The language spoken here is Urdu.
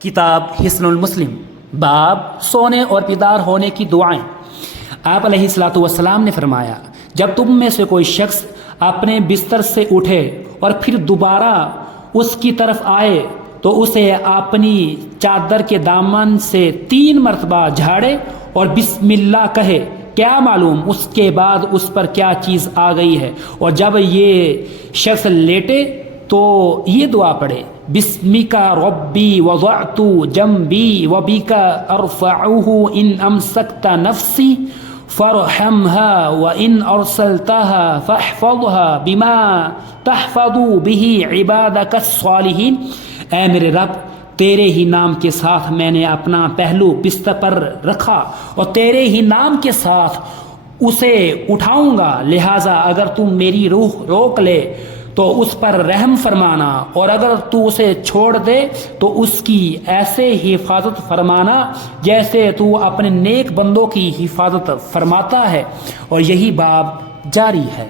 کتاب حصن المسلم، باب سونے اور بیدار ہونے کی دعائیں۔ آپ علیہ الصلوۃ والسلام نے فرمایا، جب تم میں سے کوئی شخص اپنے بستر سے اٹھے اور پھر دوبارہ اس کی طرف آئے تو اسے اپنی چادر کے دامن سے 3 مرتبہ جھاڑے اور بسم اللہ کہے، کیا معلوم اس کے بعد اس پر کیا چیز آ گئی ہے۔ اور جب یہ شخص لیٹے تو یہ دعا پڑھے، بسمک ربی وضعت جنبی وبک ارفعہ ان امسکت نفسی فرحمها وان ارسلتها فاحفظها بما تحفظ به عبادك الصالحین۔ اے میرے رب، تیرے ہی نام کے ساتھ میں نے اپنا پہلو بستر پر رکھا اور تیرے ہی نام کے ساتھ اسے اٹھاؤں گا، لہٰذا اگر تم میری روح روک لے تو اس پر رحم فرمانا، اور اگر تو اسے چھوڑ دے تو اس کی ایسے حفاظت فرمانا جیسے تو اپنے نیک بندوں کی حفاظت فرماتا ہے۔ اور یہی باب جاری ہے۔